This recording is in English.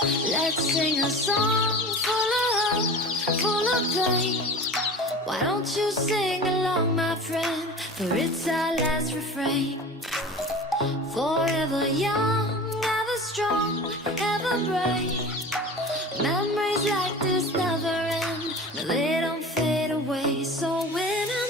Let's sing a song full of hope, full of pain. Why don't you sing along, my friend? For it's our last refrain. Forever young, ever strong, ever brave. Memories like this never end. No, they don't fade away. So when I'm